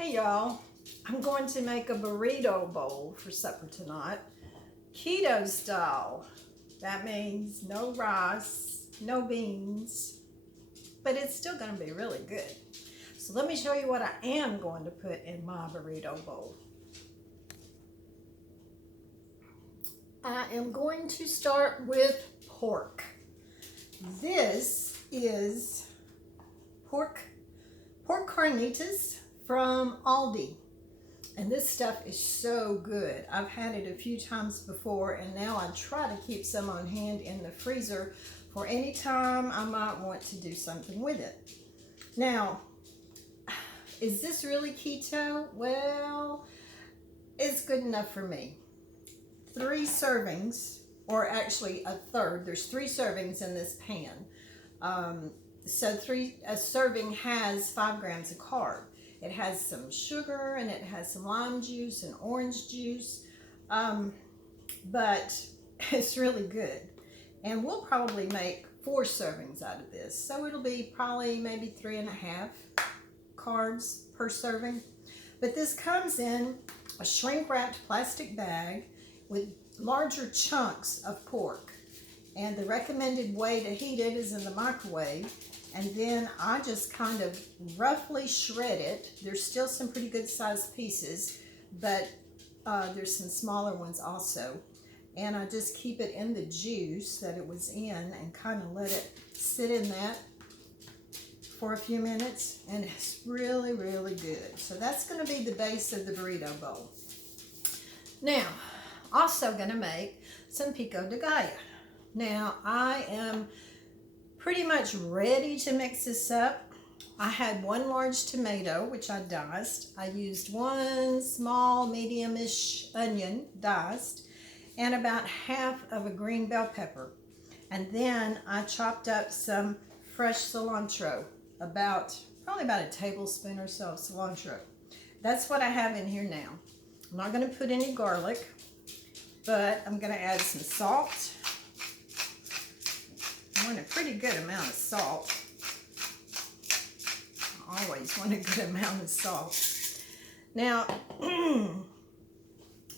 Hey y'all, I'm going to make a burrito bowl for supper tonight, keto style. That means no rice, no beans, but it's still going to be really good. So let me show you what I am going to put in my burrito bowl. I am going to start with pork. This is pork Carnitas from Aldi. And this stuff is so good. I've had it a few times before, and now I try to keep some on hand in the freezer for any time I might want to do something with it. Now, is this really keto? Well, it's good enough for me. 3 servings, or actually a third. There's 3 servings in this pan. So a serving has 5 grams of carb. It has some sugar and it has some lime juice and orange juice, but it's really good. And we'll probably make 4 servings out of this. So it'll be probably maybe 3.5 carbs per serving. But this comes in a shrink-wrapped plastic bag with larger chunks of pork. And the recommended way to heat it is in the microwave. And then I just kind of roughly shred it. There's still some pretty good sized pieces, but there's some smaller ones also. And I just keep it in the juice that it was in and kind of let it sit in that for a few minutes. And it's really, really good. So that's going to be the base of the burrito bowl. Now, also going to make some pico de gallo. Now, I am pretty much ready to mix this up. I had 1 large tomato, which I diced. I used 1 small, medium-ish onion, diced, and about half of a green bell pepper. And then I chopped up some fresh cilantro, probably about a tablespoon or so of cilantro. That's what I have in here now. I'm not going to put any garlic, but I'm going to add some salt. I want a pretty good amount of salt. I always want a good amount of salt. Now, oh,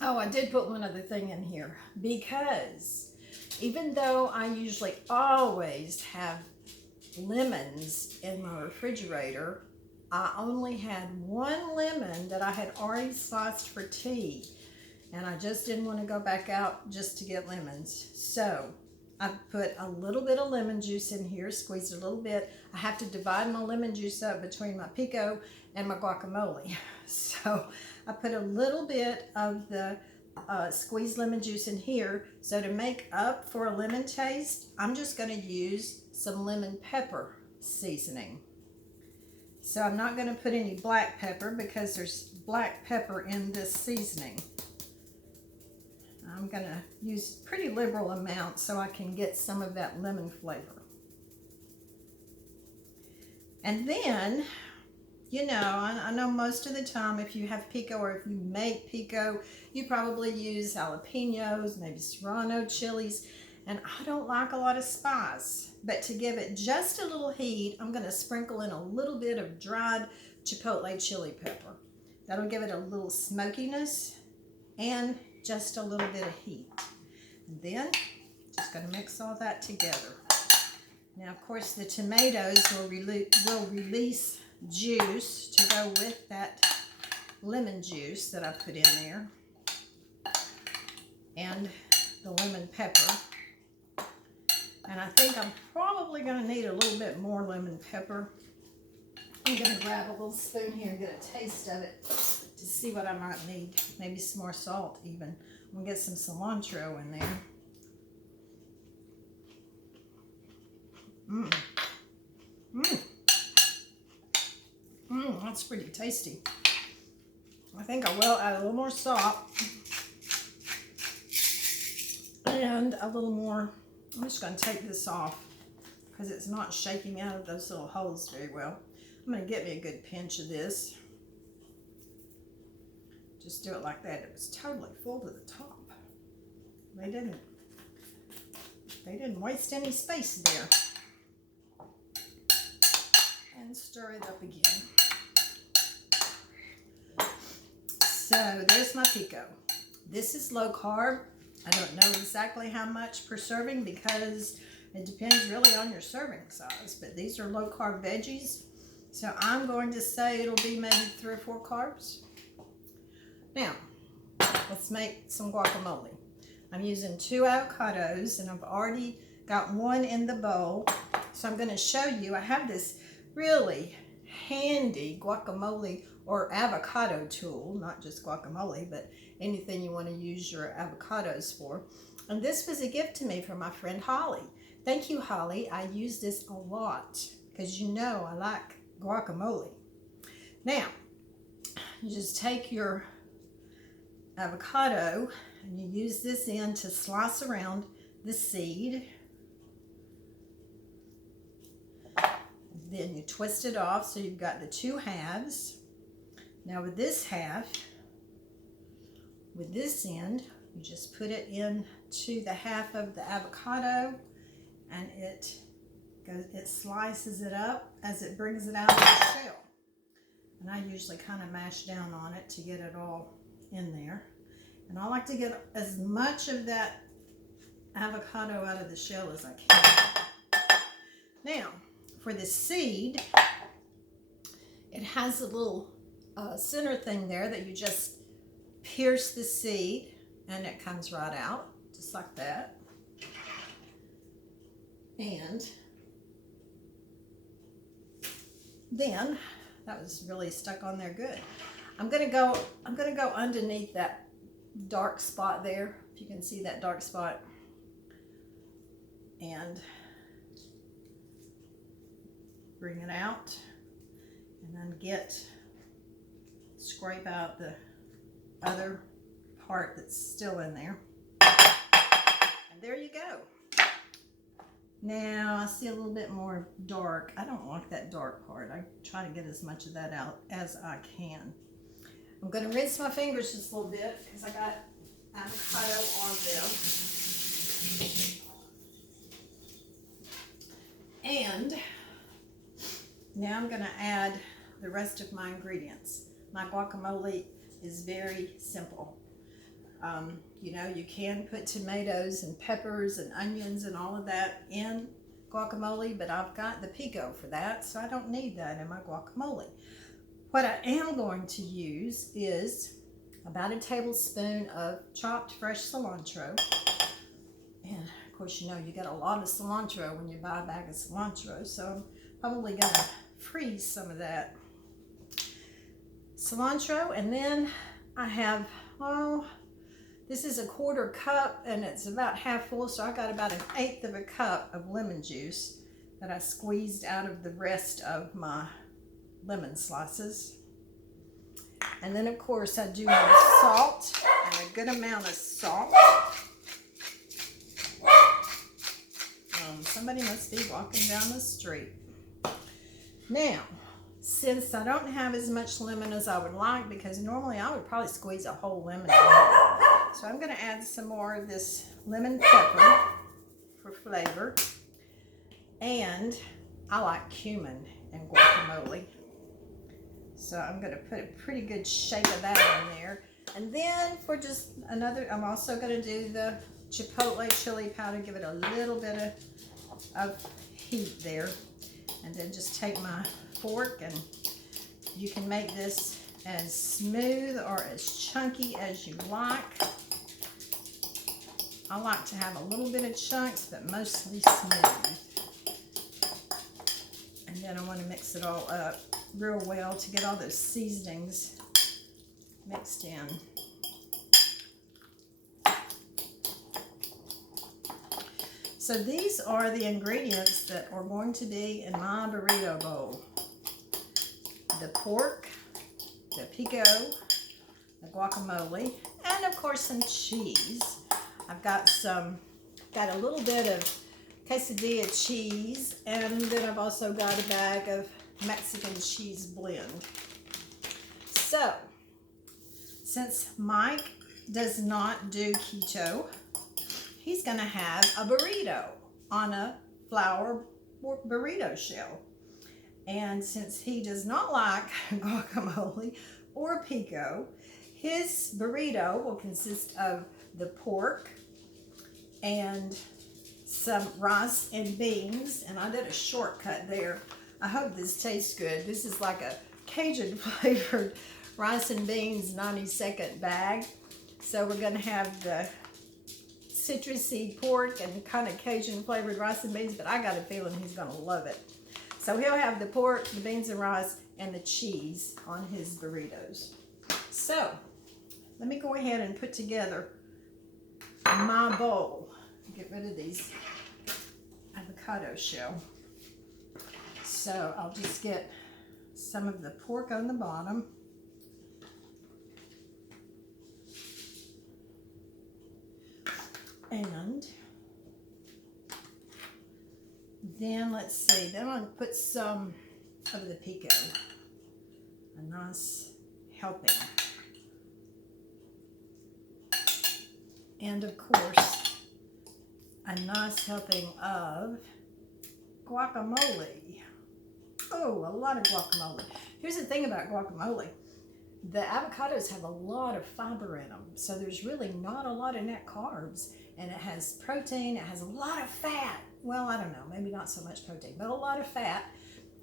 I did put one other thing in here, because even though I usually always have lemons in my refrigerator, I only had 1 lemon that I had already sliced for tea, and I just didn't want to go back out just to get lemons. So I put a little bit of lemon juice in here, squeezed a little bit. I have to divide my lemon juice up between my pico and my guacamole. So I put a little bit of the squeezed lemon juice in here. So to make up for a lemon taste, I'm just going to use some lemon pepper seasoning. So I'm not going to put any black pepper because there's black pepper in this seasoning. I'm going to use a pretty liberal amount so I can get some of that lemon flavor. And then, you know, I know most of the time if you have pico or if you make pico, you probably use jalapenos, maybe serrano chilies, and I don't like a lot of spice. But to give it just a little heat, I'm going to sprinkle in a little bit of dried chipotle chili pepper. That'll give it a little smokiness and just a little bit of heat. And then just going to mix all that together. Now, of course, the tomatoes will release juice to go with that lemon juice that I put in there, and the lemon pepper. And I think I'm probably going to need a little bit more lemon pepper. I'm going to grab a little spoon here and get a taste of it to see what I might need. Maybe some more salt even. I'm going to get some cilantro in there. That's pretty tasty. I think I will add a little more salt and a little more. I'm just going to take this off because it's not shaking out of those little holes very well. I'm going to get me a good pinch of this. Just do it like that. It was totally full to the top. They didn't waste any space there. And stir it up again. So there's my pico. This is low carb. I don't know exactly how much per serving because it depends really on your serving size, but these are low carb veggies. So I'm going to say it'll be maybe 3 or 4 carbs. Now, let's make some guacamole. I'm using 2 avocados and I've already got one in the bowl. So I'm going to show you, I have this really handy guacamole or avocado tool, not just guacamole, but anything you want to use your avocados for. And this was a gift to me from my friend Holly. Thank you, Holly. I use this a lot because you know I like guacamole. Now, you just take your avocado and you use this end to slice around the seed. Then you twist it off so you've got the 2 halves. Now with this half, with this end, you just put it into the half of the avocado and it slices it up as it brings it out of the shell. And I usually kind of mash down on it to get it all in there. And I like to get as much of that avocado out of the shell as I can. Now, for the seed, it has a little center thing there that you just pierce the seed and it comes right out, just like that. And then, that was really stuck on there good. I'm gonna go underneath that dark spot there, if you can see that dark spot, and bring it out, and then scrape out the other part that's still in there. And there you go. Now I see a little bit more dark. I don't like that dark part. I try to get as much of that out as I can. I'm going to rinse my fingers just a little bit because I got avocado on them. And now I'm going to add the rest of my ingredients. My guacamole is very simple. You know, you can put tomatoes and peppers and onions and all of that in guacamole, but I've got the pico for that, so I don't need that in my guacamole. What I am going to use is about a tablespoon of chopped fresh cilantro. And of course, you know, you get a lot of cilantro when you buy a bag of cilantro, so I'm probably going to freeze some of that cilantro. And then I have, this is a 1/4 cup and it's about half full, so I got about 1/8 of a cup of lemon juice that I squeezed out of the rest of my lemon slices. And then of course I do my salt, and a good amount of salt. Somebody must be walking down the street. Now, since I don't have as much lemon as I would like, because normally I would probably squeeze a whole lemon in here. So I'm going to add some more of this lemon pepper for flavor. And I like cumin in guacamole. So I'm going to put a pretty good shake of that in there. And then for just another, I'm also going to do the chipotle chili powder, give it a little bit of heat there. And then just take my fork, and you can make this as smooth or as chunky as you like. I like to have a little bit of chunks, but mostly smooth. And then I want to mix it all up real well to get all those seasonings mixed in. So these are the ingredients that are going to be in my burrito bowl. The pork, the pico, the guacamole, and of course some cheese. I've got a little bit of quesadilla cheese, and then I've also got a bag of Mexican cheese blend. So, since Mike does not do keto, he's going to have a burrito on a flour burrito shell. And since he does not like guacamole or pico, his burrito will consist of the pork and some rice and beans, and I did a shortcut there. I hope this tastes good. This is like a Cajun flavored rice and beans 90-second bag. So we're gonna have the citrusy pork and kind of Cajun flavored rice and beans, but I got a feeling he's gonna love it. So he'll have the pork, the beans and rice, and the cheese on his burritos. So let me go ahead and put together my bowl. Get rid of these avocado shell. So I'll just get some of the pork on the bottom. And then let's see, then I'm going to put some of the pico, a nice helping. And of course, a nice helping of guacamole. Oh, a lot of guacamole. Here's the thing about guacamole. The avocados have a lot of fiber in them, so there's really not a lot of net carbs. And it has protein, it has a lot of fat. Well, I don't know, maybe not so much protein, but a lot of fat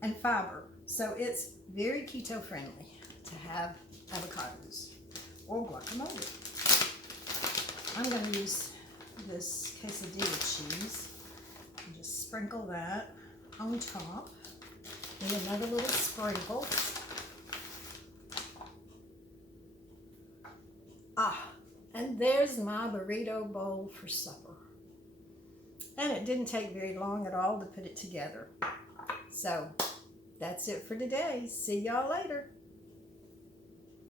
and fiber. So it's very keto friendly to have avocados or guacamole. I'm going to use this quesadilla cheese and just sprinkle that on top. And another little sprinkle. And there's my burrito bowl for supper. And it didn't take very long at all to put it together. So that's it for today. See y'all later.